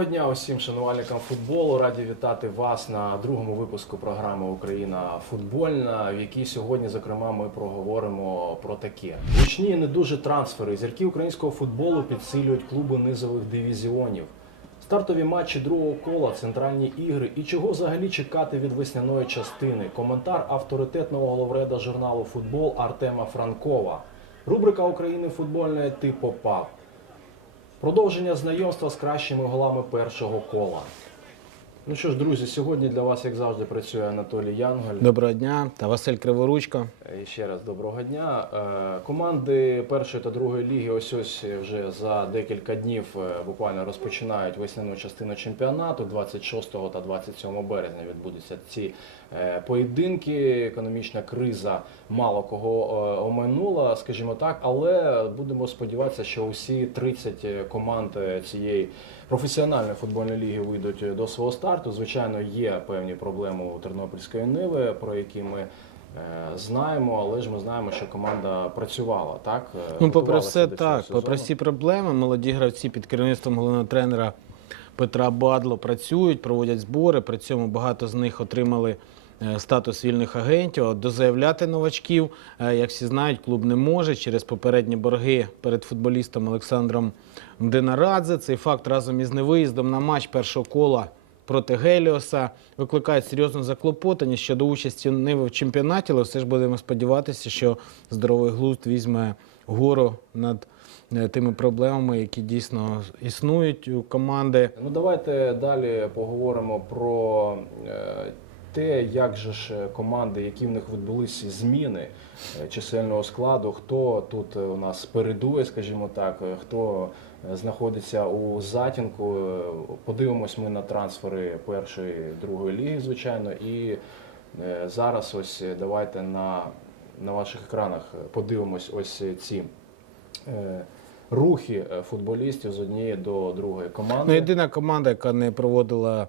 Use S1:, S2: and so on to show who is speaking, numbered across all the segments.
S1: Доброго дня усім шанувальникам футболу. Раді вітати вас на другому випуску програми Україна футбольна, в якій сьогодні, зокрема, ми проговоримо про таке. Гучні не дуже трансфери. Зірки українського футболу підсилюють клуби низових дивізіонів. Стартові матчі другого кола, центральні ігри і чого взагалі чекати від весняної частини. Коментар авторитетного головреда журналу Футбол Артема Франкова. Рубрика України футбольне ти попав. Продовження знайомства з кращими голами першого кола. Ну що ж, друзі, сьогодні для вас, як завжди, працює Анатолій Янголь.
S2: Доброго дня та Василь Криворучко.
S1: І ще раз доброго дня. Е, Команди першої та другої ліги ось ось вже за декілька днів е, буквально розпочинають весняну частину чемпіонату. 26 та 27 березня відбудуться ці е, поєдинки. Економічна криза мало кого е, оминула, скажімо так, але будемо сподіватися, що усі 30 команд е, цієї професіональної футбольної ліги вийдуть е, до свого старту. Звичайно, є певні проблеми у Тернопільської Ниви, про які ми. Е, Знаємо, але ж ми знаємо, що команда працювала так. Е,
S2: Ну, попри все, так, попри всі проблеми, молоді гравці під керівництвом головного тренера Петра Бадло працюють, проводять збори. При цьому багато з них отримали е, статус вільних агентів. Дозаявляти новачків, е, як всі знають, клуб не може через попередні борги перед футболістом Олександром Мденарадзе. Цей факт разом із невиїздом на матч першого кола. Проти Геліоса викликають серйозну заклопотаність щодо участі Ниви в чемпіонаті, але все ж будемо сподіватися, що здоровий глузд візьме гору над е, тими проблемами, які дійсно існують у команди.
S1: Ну давайте далі поговоримо про е, те, як же ж команди, які в них відбулися зміни е, чисельного складу, хто тут е, у нас передує, скажімо так, е, хто е, знаходиться у затінку. Е, Подивимось ми на трансфери першої другої ліги, звичайно, і е, зараз ось е, давайте на, на ваших екранах подивимось ось ці. е, Рухи е, футболістів з однієї до другої команди.
S2: Ну, єдина команда, яка не проводила е,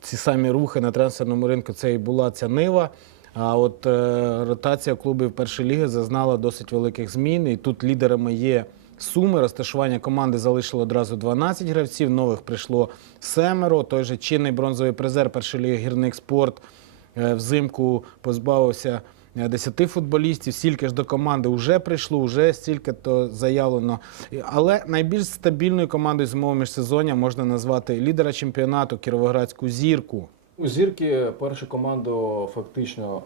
S2: ці самі рухи на трансферному ринку, це і була ця Нива. А от е, ротація клубів першої ліги зазнала досить великих змін. І тут лідерами є суми. Розташування команди залишило одразу 12 гравців, нових прийшло семеро. Той же чинний бронзовий призер першої ліги гірник спорт е, взимку позбавився е, 10 футболістів. Стільки ж до команди вже прийшло, вже стільки то заявлено. Але найбільш стабільною командою зимового міжсезоння можна назвати лідера чемпіонату Кіровоградську зірку.
S1: У зірки першу команду фактично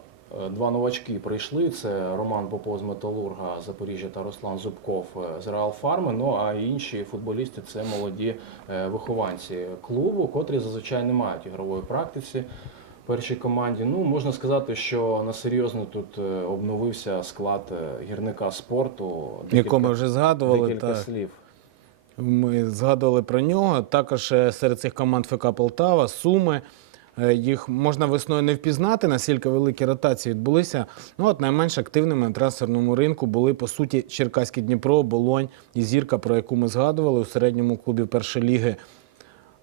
S1: е, два новачки прийшли. Це Роман Попов з Металурга Запоріжжя та Руслан Зубков е, з Реал Фарми. Ну а інші футболісти це молоді е, вихованці клубу, котрі зазвичай не мають ігрової практиці. Першій команді, ну можна сказати, що на серйозно тут е, обновився склад е, гірника спорту.
S2: Яку ми вже згадували,
S1: декілька
S2: так.
S1: слів.
S2: Ми згадували про нього. Також е, серед цих команд ФК Полтава, Суми. Їх можна весною не впізнати, наскільки великі ротації відбулися. Ну от найменш активними на трансферному ринку були по суті Черкаський Дніпро, Болонь і Зірка, про яку ми згадували у середньому клубі першої ліги.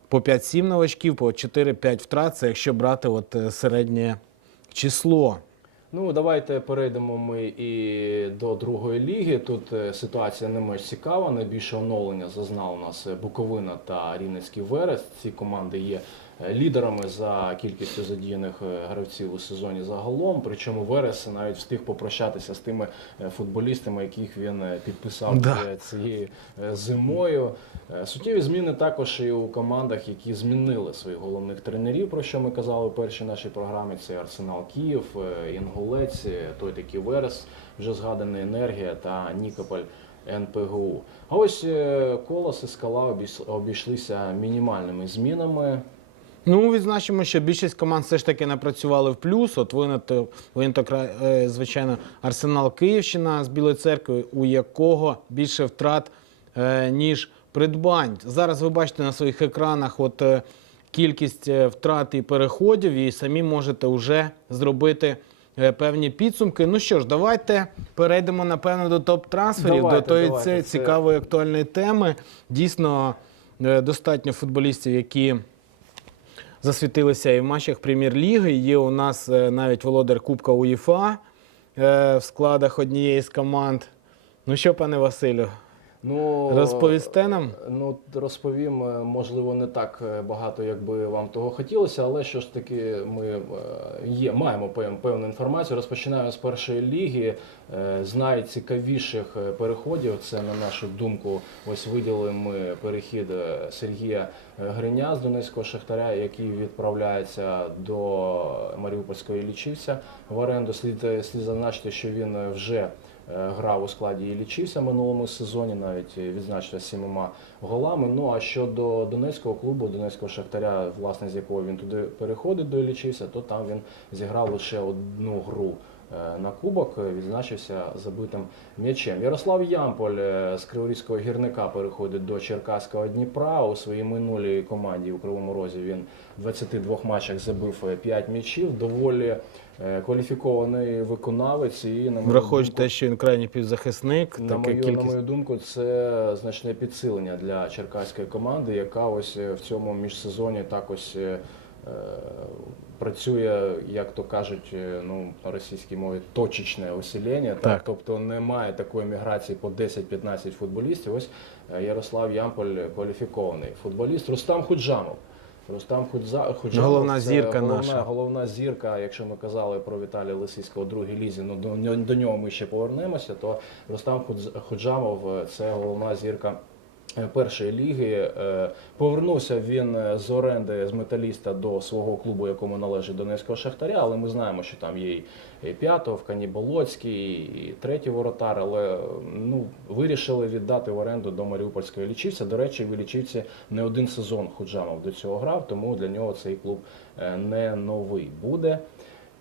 S2: По 5-7 новачків, по 4-5 втрат. Це якщо брати от е, середнє число.
S1: Ну, давайте перейдемо ми і до другої ліги. Тут е, ситуація не менш цікава. Найбільше оновлення зазнав у нас е, Буковина та Рівненський Верес. Ці команди є лідерами за кількістю задіяних е, гравців у сезоні загалом. Причому Верес навіть встиг попрощатися з тими е, футболістами, яких він е, підписав
S2: Да.
S1: е, цією е, зимою. Е, Суттєві зміни також і у командах, які змінили своїх головних тренерів, про що ми казали в першій нашій програмі. Це Арсенал Київ, е, Інгулець, е, той такий Верес, вже згаданий Енергія та Нікополь НПГУ. А ось е, Колос і Скала обійшлися мінімальними змінами.
S2: Ну, відзначимо, що більшість команд все ж таки напрацювали в плюс. От винято, винято е, звичайно, Арсенал Київщина з Білої церкви, у якого більше втрат, е, ніж придбань. Зараз ви бачите на своїх екранах от, е, кількість втрат і переходів, і самі можете вже зробити. Певні підсумки. Ну що ж, давайте перейдемо напевно до топ-трансферів, до тої
S1: давайте,
S2: цікавої актуальної теми. Дійсно, достатньо футболістів, які засвітилися і в матчах прем'єр-ліги. Є у нас е, навіть володар Кубка УЄФА е, в складах однієї з команд. Ну що, пане Василю,
S1: Ну,
S2: Розповісте нам?
S1: Ну, розповім, е, можливо, не так е, багато, як би вам того хотілося, але що ж таки ми е, є, маємо пев- певну інформацію. Розпочинаємо з першої ліги. Е, З найцікавіших е, переходів, це на нашу думку, ось виділили ми перехід е, Сергія е, Гриня з Донецького Шахтаря, який відправляється до Маріупольського Іллічівця в оренду. Слід, е, слід зазначити, що він е, вже е, грав у складі і лічився минулому сезоні, навіть е, відзначився сімома голами. Ну а щодо Донецького клубу, Донецького шахтаря, власне з якого він туди переходить до лічився, то там він зіграв лише одну гру. Е, На кубок е, відзначився забитим м'ячем. Ярослав Ямполь е, з Криворізького гірника переходить до Черкаського Дніпра. У своїй минулій команді у Кривому Розі він в 22 матчах забив 5 м'ячів. Доволі кваліфікований виконавець і на
S2: Враховуючи
S1: думку,
S2: те, що він крайній півзахисник,
S1: на мою, на мою думку, це значне підсилення для черкаської команди, яка ось в цьому міжсезоні так ось працює, як то кажуть, е, ну на російській мові точечне усилення. Так.
S2: Так.
S1: тобто немає такої міграції по 10-15 футболістів. Ось е, Ярослав Ямполь кваліфікований футболіст. Рустам Худжамов. Рустам Худза- Худжамов
S2: Головна
S1: це
S2: зірка
S1: головна,
S2: наша.
S1: головна зірка. Якщо ми казали про Віталія Лисицького другій лізі, ну до, до нього ми ще повернемося. То Рустам Худжамов е, це головна зірка. Е, Першої ліги Е, повернувся він е, з оренди з металіста до свого клубу, якому належить Донецького Шахтаря. Але ми знаємо, що там є і П'ятов, Каніболоцький, і третій воротар. Але ну вирішили віддати в оренду до Маріупольського лічівця. До речі, в лічівці не один сезон Худжамов до цього грав, тому для нього цей клуб не новий буде.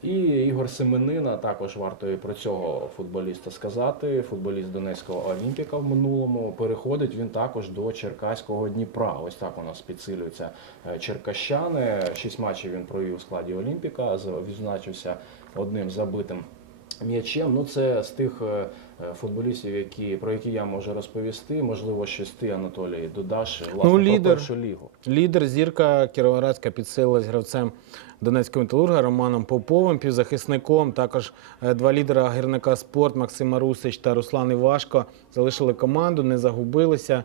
S1: І Ігор Семенина також варто і про цього футболіста сказати. Футболіст Донецького Олімпіка в минулому переходить він також до Черкаського Дніпра. Ось так у нас підсилюються е, черкащани. Шість матчів він провів у складі Олімпіка, відзначився одним забитим м'ячем. Ну це з тих е, е, футболістів, які про які я можу розповісти. Можливо, щось ти, Анатолій, додаш власне
S2: Ну,
S1: про
S2: лідер.
S1: першу лігу.
S2: Лідер зірка Кіровоградська підсилилась гравцем Донецького металурга Романом Поповим, півзахисником. Також е, два лідера гірника спорт Максим Марусич та Руслан Івашко залишили команду, не загубилися.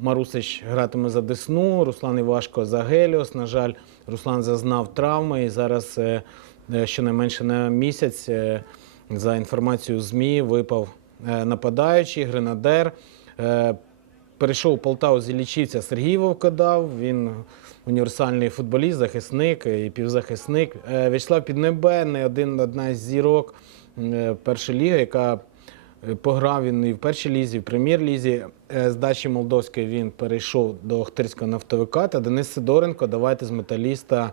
S2: Марусич гратиме за Десну, Руслан Івашко за Геліос. На жаль, Руслан зазнав травми і зараз щонайменше на місяць, е, за інформацією ЗМІ, випав е, нападаючий, гренадер. Е, Перейшов у Полтаву з Іллічівця Сергій Вовкодав. Він універсальний футболіст, захисник і півзахисник. Е, В'ячеслав Піднебенний, один одна з зірок е, першої ліги, яка е, пограв він і в першій лізі, і в прем'єр-лізі. Е, З Дачі Молдовської він перейшов до Охтирського нафтовика. Та Денис Сидоренко, давайте з металіста.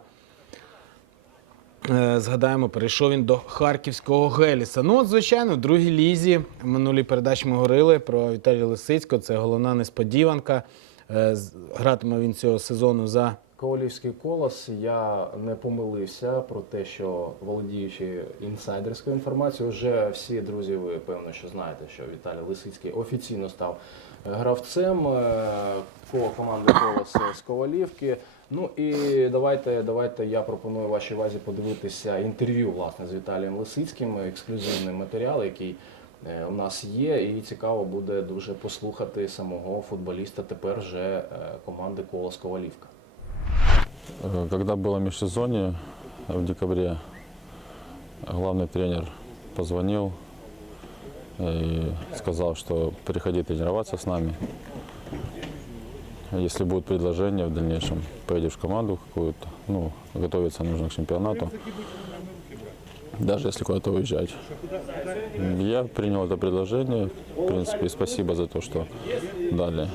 S2: Е, Згадаємо, перейшов він до харківського Геліса. Ну, от, звичайно, в другій лізі в минулій передачі ми говорили про Віталія Лисицького. Це головна несподіванка. Е, Гратиме він цього сезону за
S1: Ковалівський колос, я не помилився про те, що володіючи інсайдерською інформацією, вже всі друзі, ви певно, що знаєте, що Віталій Лисицький офіційно став гравцем е, ко- команди Колос з Ковалівки. Ну і давайте, давайте я пропоную вашій увазі подивитися інтерв'ю власне з Віталієм Лисицьким, ексклюзивний матеріал, який е, у нас є, і цікаво буде дуже послухати самого футболіста тепер вже е, команди Колос Ковалівка.
S3: Э, Когда было межсезонье в декабре, главный тренер позвонил и сказал, что приходи тренироваться с нами. Если будет предложение в дальнейшем, поедешь в команду какую-то, ну, готовиться нужно к чемпионату, даже если куда-то уезжать. Я принял это предложение, в принципе, и спасибо за то, что дали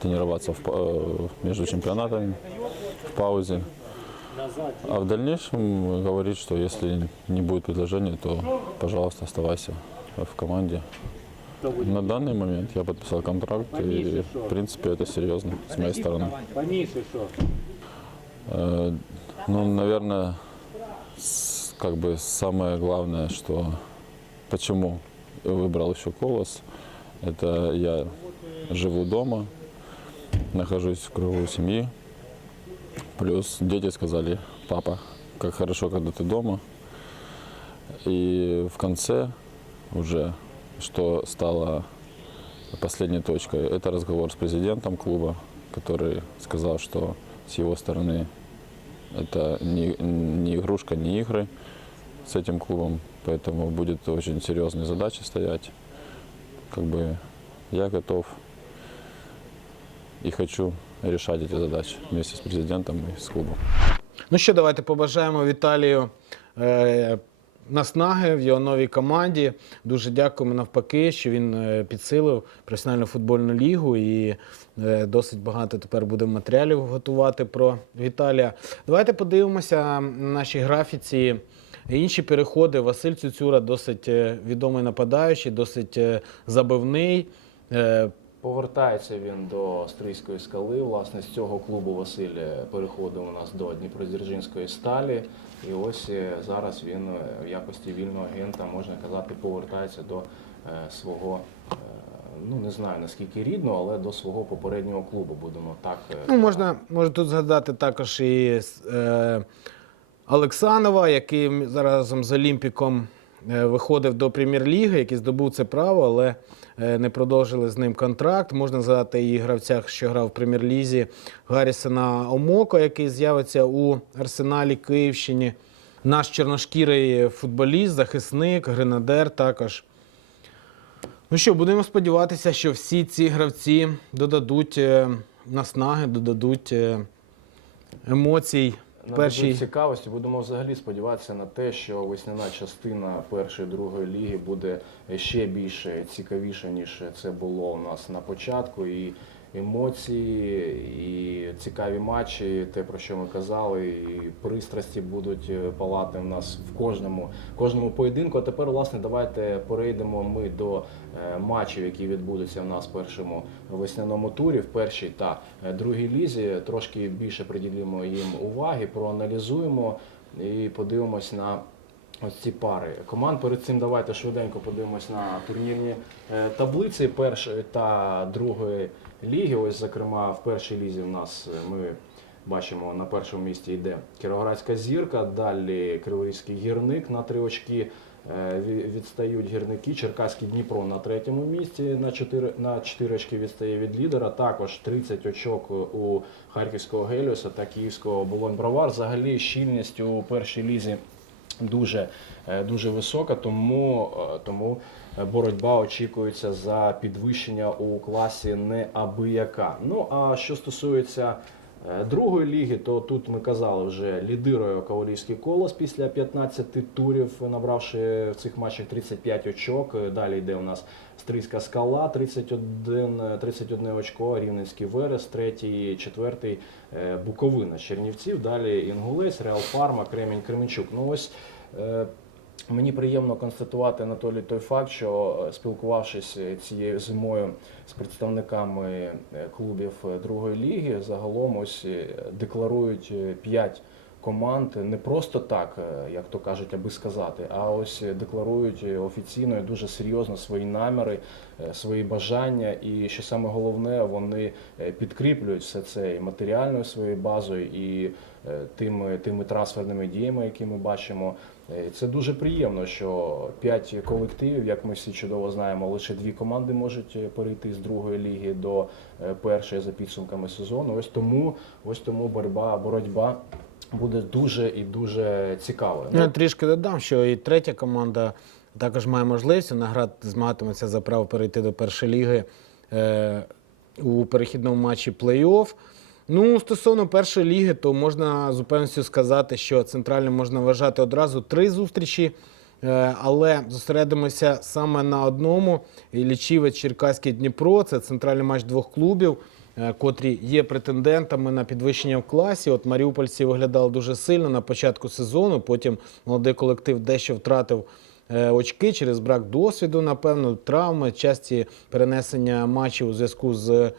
S3: тренироваться в э, между чемпионатами в паузе. А в дальнейшем говорит, что если не будет предложения, то, пожалуйста, оставайся в команде. На данный момент я подписал контракт, и, в принципе, это серьезно с моей стороны.
S4: Пониже что?
S3: Э, Ну, наверное, как бы самое главное, что почему выбрал еще Колос, это я живу дома, нахожусь в кругу семьи, плюс дети сказали, папа, как хорошо, когда ты дома. И в конце уже, что стало последней точкой. Это разговор с президентом клуба, который сказал, что с его стороны это не, не игрушка, не игры с этим клубом, поэтому будет очень серьезные задачи стоять. Как бы я готов и хочу решать эти задачи вместе с президентом и с клубом.
S2: Ну що, давайте побажаємо Віталію е, наснаги в його новій команді. Дуже дякуємо навпаки, що він е, підсилив професіональну футбольну лігу і е, досить багато тепер буде матеріалів готувати про Віталія. Давайте подивимося на нашій графіці. Інші переходи. Василь Цюцюра досить е, відомий нападаючий, досить забивний.
S1: Повертається він до Стрийської скали. Власне, з цього клубу Василь переходив у нас до Дніпродзержинської сталі. І ось е, зараз він е, в якості вільного агента, можна казати, повертається до е, свого, ну не знаю наскільки рідного, але до свого попереднього клубу, будемо так.
S2: Ну, можна, можна тут згадати також і е, Олексанова, який зараз з Олімпіком виходив до прем'єр-ліги, який здобув це право, але не продовжили з ним контракт. Можна згадати і гравця, що грав в прем'єр-лізі Гаррісона Омоко, який з'явиться у Арсеналі Київщині. Наш чорношкірий футболіст, захисник, гренадер також. Ну що, будемо сподіватися, що всі ці гравці додадуть е, наснаги, додадуть е, емоцій першій.
S1: цікавості. Будемо взагалі сподіватися на те, що весняна частина першої другої ліги буде ще більше цікавіше ніж це було у нас на початку. І емоції, і цікаві матчі, те про що ми казали, і пристрасті будуть е, палати в нас в кожному кожному поєдинку. А тепер, власне, давайте перейдемо ми до е, матчів, які відбудуться в нас в першому весняному турі, в першій та е, другій лізі. Трошки більше приділимо їм уваги, проаналізуємо і подивимось на. Ось ці пари команд. Перед цим давайте швиденько подивимось на турнірні е, таблиці першої та другої ліги. Ось, зокрема, в першій лізі в нас е, ми бачимо на першому місці йде Кіровоградська зірка, далі Криворізький гірник на три очки. е, Відстають гірники, Черкаський Дніпро на третьому місці на 4, на 4 очки відстає від лідера. Також 30 очок у Харківського Геліоса та Київського Болонь Бровар. Взагалі щільність у першій лізі дуже, е, дуже висока, тому, е, тому е, боротьба очікується за підвищення у класі неабияка. Ну а що стосується другої ліги, то тут ми казали вже лідирує Ковалівський колос після 15 турів, набравши в цих матчах 35 очок. Далі йде у нас Стрийська скала, 31, е, 31 очко, Рівненський Верес, третій, четвертий е, Буковина Чернівців, далі Інгулець, Реал Парма, Кремінь Кременчук. Ну ось е, мені приємно констатувати Анатолій той факт, що е, спілкувавшись цією зимою з представниками клубів другої ліги, загалом ось декларують 5 команд не просто так, е, як то кажуть, аби сказати, а ось декларують офіційно і дуже серйозно свої наміри, е, свої бажання. І що саме головне, вони е, підкріплюють все це і матеріальною своєю базою, і тими, тими трансферними діями, які ми бачимо. Е, Це дуже приємно, що п'ять колективів, як ми всі чудово знаємо, лише дві команди можуть е, перейти з другої ліги до е, першої за підсумками сезону. Ось тому, ось тому боротьба, боротьба буде дуже і дуже цікавою.
S2: Я трішки додам, що і третя команда також має можливість вона грати, змагатиметься за право перейти до першої ліги у перехідному матчі плей-офф. Ну, стосовно першої ліги, то можна з упевненістю сказати, що центральним можна вважати одразу три зустрічі. Е, Але зосередимося саме на одному. Лічівець Черкаський Дніпро це центральний матч двох клубів, е, котрі є претендентами на підвищення в класі. От маріупольці виглядали дуже сильно на початку сезону. Потім молодий колектив дещо втратив е, очки через брак досвіду, напевно, травми, часті перенесення матчів у зв'язку з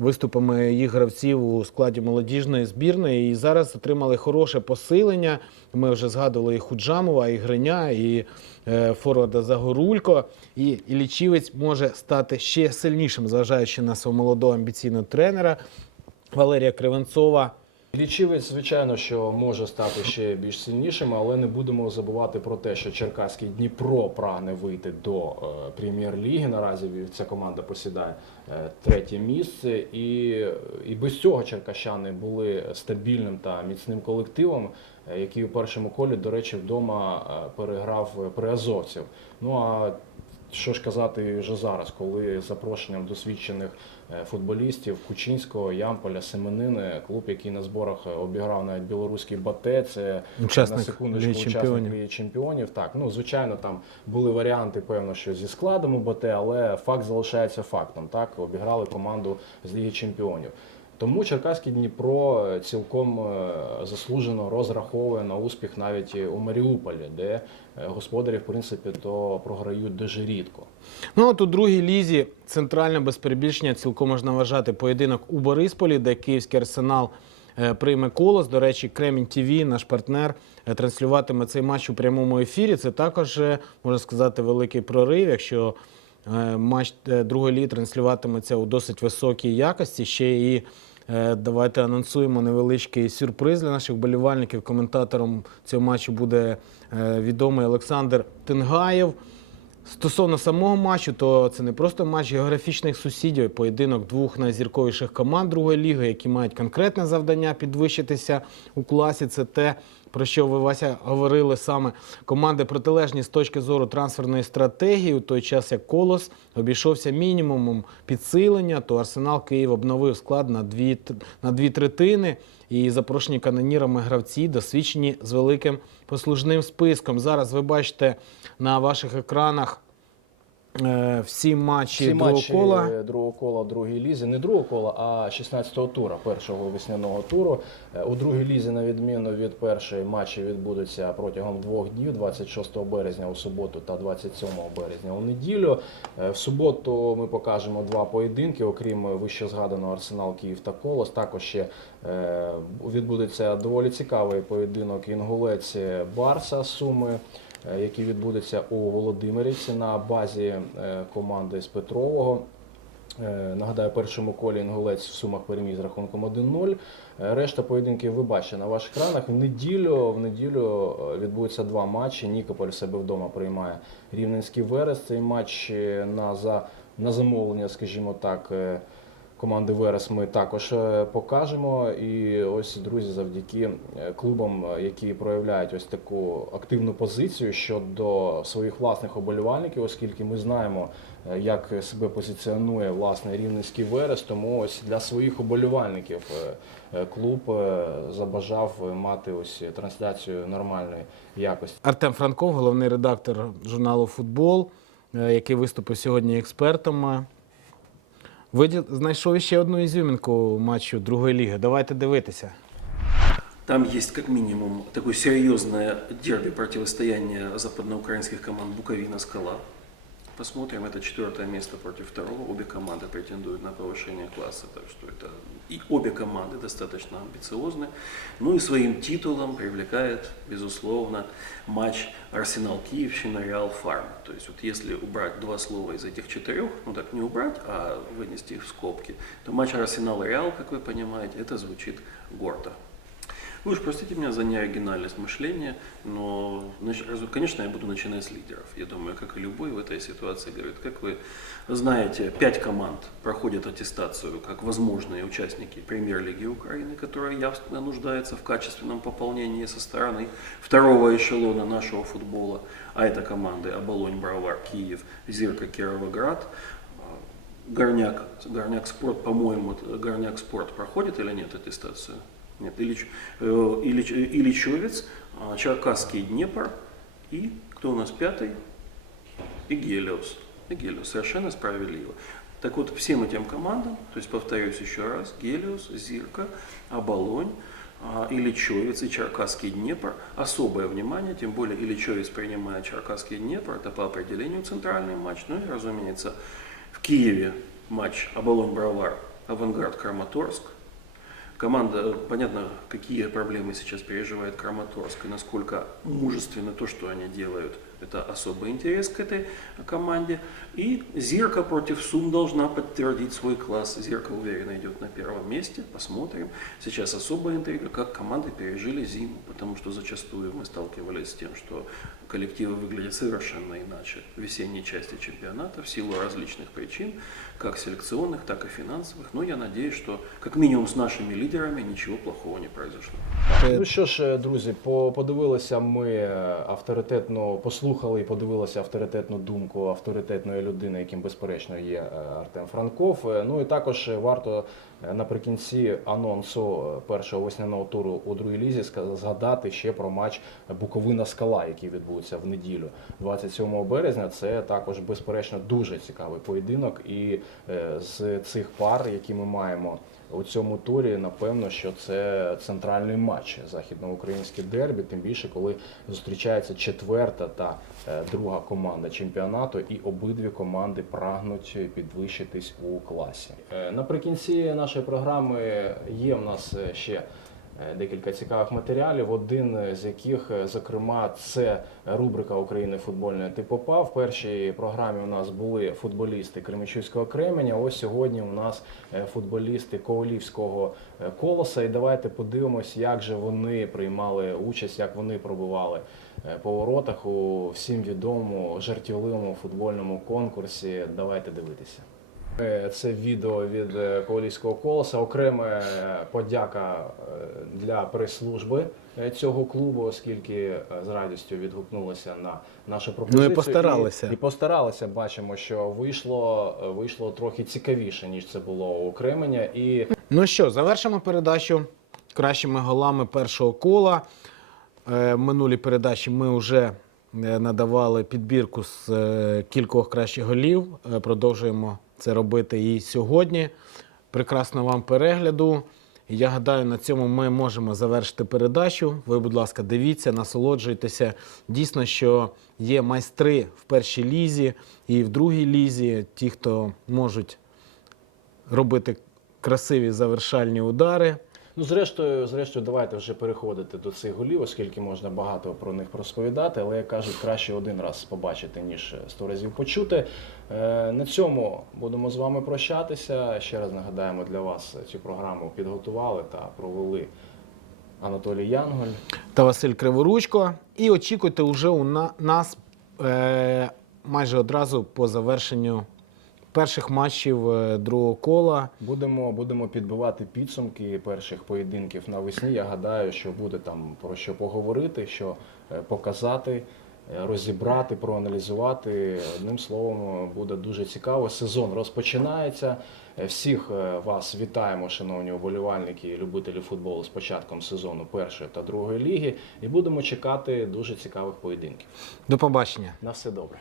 S2: виступами їх гравців у складі молодіжної збірної. І зараз отримали хороше посилення. Ми вже згадували і Худжамова, і Гриня, і е, Форварда Загорулько. І, і лічівець може стати ще сильнішим, зважаючи на свого молодого амбіційного тренера Валерія Кривенцова.
S1: Лічівець, звичайно, що може стати ще більш сильнішим, але не будемо забувати про те, що Черкаський Дніпро прагне вийти до е, прем'єр-ліги. Наразі ця команда посідає е, третє місце, і, і без цього черкащани були стабільним та міцним колективом, е, який у першому колі, до речі, вдома переграв приазовців. Ну а що ж казати вже зараз, коли запрошенням досвідчених футболістів Кучинського, Ямполя, Семенини, клуб, який на зборах е, обіграв навіть білоруський Бате, це
S2: Учасник
S1: на секундочку учасник
S2: Чемпіонів.
S1: Чемпіонів. Так, ну звичайно, там були варіанти, певно, що зі складом у Бате, але факт залишається фактом. Так, обіграли команду з Ліги Чемпіонів. Тому Черкаський Дніпро е, цілком е, заслужено розраховує на успіх навіть у Маріуполі, де е, господарі, в принципі, то програють дуже рідко.
S2: Ну от у другій лізі центральне без перебільшення цілком можна вважати поєдинок у Борисполі, де київський арсенал е, прийме колос. До речі, Кремінь ТВ, наш партнер, е, транслюватиме цей матч у прямому ефірі. Це також е, можна сказати великий прорив. Якщо е, матч е, другої ліги транслюватиметься у досить високій якості, ще і е, давайте анонсуємо невеличкий сюрприз для наших болівальників. Коментатором цього матчу буде е, відомий Олександр Тенгаєв. Стосовно самого матчу, то це не просто матч географічних сусідів, поєдинок двох найзірковіших команд другої ліги, які мають конкретне завдання підвищитися у класі. Це те, про що ви Вася говорили саме команди протилежні з точки зору трансферної стратегії. У той час як колос обійшовся мінімумом підсилення, то Арсенал Київ обновив склад на дві, на дві третини. І запрошені канонірами гравці досвідчені з великим послужним списком. Зараз ви бачите на ваших екранах всі матчі
S1: Всі
S2: другого
S1: матчі
S2: кола.
S1: е, другого кола другої лізі, не другого кола, а 16-го тура, першого весняного туру. Е, У другій лізі, на відміну від першої, матчі відбудуться протягом двох днів, 26 березня у суботу та 27 березня у неділю. Е, В суботу ми покажемо два поєдинки, окрім вище згаданого Арсенал Київ та Колос. Також ще е, відбудеться доволі цікавий поєдинок Інгулець Барса Суми е, який відбудеться у Володимирівці на базі е, команди з Петрового. Е, Нагадаю, першому колі Інгулець в сумах переміг з рахунком 1-0. Е, Решта поєдинків ви бачите на ваших екранах. В неділю, в неділю е, відбудуться два матчі. Нікополь себе вдома приймає Рівненський Верес. Цей матч е, на, за, на замовлення, скажімо так, е, команди Верес ми також е, покажемо. І ось, друзі, завдяки е, клубам, е, які проявляють ось таку активну позицію щодо своїх власних оболівальників, оскільки ми знаємо, як себе позиціонує власне рівненський Верес, тому ось для своїх оболівальників клуб забажав мати ось трансляцію нормальної якості.
S2: Артем Франков, головний редактор журналу Футбол, який виступив сьогодні експертом е, Виділ... Знайшов ще одну ізюмінку матчу другої ліги. Давайте дивитися.
S4: Там есть как минимум такое серьезное дерби противостояние западноукраинских команд Буковина-Скала. Посмотрим, это четвертое место против второго. Обе команды претендуют на повышение класса, так что это и обе команды достаточно амбициозны. Ну и своим титулом привлекает, безусловно, матч Арсенал-Киевщина Реал Фарм. То есть вот если убрать два слова из этих четырех, ну так не убрать, а вынести их в скобки, то матч Арсенал-Реал, как вы понимаете, это звучит гордо. Вы уж простите меня за неоригинальность мышления, но, конечно, я буду начинать с лидеров. Я думаю, как и любой в этой ситуации говорит, как вы знаете, пять команд проходят аттестацию как возможные участники премьер-лиги Украины, которая явственно нуждается в качественном пополнении со стороны второго эшелона нашего футбола, а это команды Оболонь, Бровар, Киев, Зирка, Кировоград. Горняк, Горняк Спорт, по-моему, Горняк Спорт проходит или нет аттестацию? Нет, Ильич, э, Ильич, Ильичевец, а, Черкасский Днепр и кто у нас пятый? И Гелиос. И Гелиос, совершенно справедливо. Так вот, всем этим командам, то есть повторюсь еще раз, Гелиос, Зирка, Оболонь, а, Ильичевец и Черкасский Днепр особое внимание, тем более Ильичевец принимает Черкасский Днепр, это по определению центральный матч, ну и, разумеется, в Киеве матч Оболонь-Бровар, Авангард-Краматорск. Команда, понятно, какие проблемы сейчас переживает Краматорск и насколько мужественно то, что они делают Это особый интерес к этой команде. И Зирка против Сум должна подтвердить свой класс. Зирка уверенно идет на первом месте. Посмотрим. Сейчас особая интрига, как команды пережили зиму. Потому что зачастую мы сталкивались с тем, что коллективы выглядят совершенно иначе в весенней части чемпионата в силу различных причин, как селекционных, так и финансовых. Но я надеюсь, что как минимум с нашими лидерами ничего плохого не произошло.
S1: Ну що ж, е, друзі, по- подивилися ми е, авторитетно, послухали і подивилися авторитетну думку авторитетної людини, яким безперечно є е, Артем Франков. Е, Ну і також е, варто е, наприкінці анонсу е, першого весняного туру у другій лізі ска- згадати ще про матч Буковина Скала, який відбудеться в неділю, 27 березня. Це також безперечно дуже цікавий поєдинок. І е, з цих пар, які ми маємо у цьому турі, напевно, що це центральний матч західноукраїнське дербі, тим більше, коли зустрічається четверта та е, друга команда чемпіонату, і обидві команди прагнуть підвищитись у класі. Е, Наприкінці нашої програми є в нас е, ще е, декілька цікавих матеріалів. Один з яких, е, зокрема, це рубрика України футбольної ти попав. В першій програмі у нас були футболісти Кременчуцького Кременя. Ось сьогодні у нас е, футболісти Ковалівського е, колоса. І давайте подивимось, як же вони приймали участь, як вони пробували е, по воротах у всім відомому жартівливому футбольному конкурсі. Давайте дивитися. Е, Це відео від е, Ковалівського колоса. Окрема е, подяка е, для прес-служби е, цього клубу, оскільки е, з радістю відгукнулися на нашу пропозицію.
S2: Ну і постаралися.
S1: І, і постаралися. Бачимо, що вийшло, е, вийшло трохи цікавіше, ніж це було у Кременя. І
S2: Ну що, завершимо передачу кращими голами першого кола. Е, Минулі передачі ми вже е, надавали підбірку з е, кількох кращих голів. Е, Продовжуємо це робити і сьогодні. Прекрасного вам перегляду. Я гадаю, на цьому ми можемо завершити передачу. Ви, будь ласка, дивіться, насолоджуйтеся. Дійсно, що є майстри в першій лізі і в другій лізі, ті, хто можуть робити красиві завершальні удари.
S1: Ну, зрештою, зрештою, давайте вже переходити до цих голів, оскільки можна багато про них розповідати, але як кажуть, краще один раз побачити, ніж сто разів почути. Е, На цьому будемо з вами прощатися. Ще раз нагадаємо для вас цю програму підготували та провели Анатолій Янголь.
S2: та Василь Криворучко. І очікуйте уже у нас е, майже одразу по завершенню перших матчів е, другого кола.
S1: Будемо, будемо підбивати підсумки перших поєдинків навесні. Я гадаю, що буде там про що поговорити, що е, показати, е, розібрати, проаналізувати. Одним словом, буде дуже цікаво. Сезон розпочинається. Всіх вас вітаємо, шановні вболівальники і любителі футболу з початком сезону першої та другої ліги. І будемо чекати дуже цікавих поєдинків.
S2: До побачення.
S1: На все добре.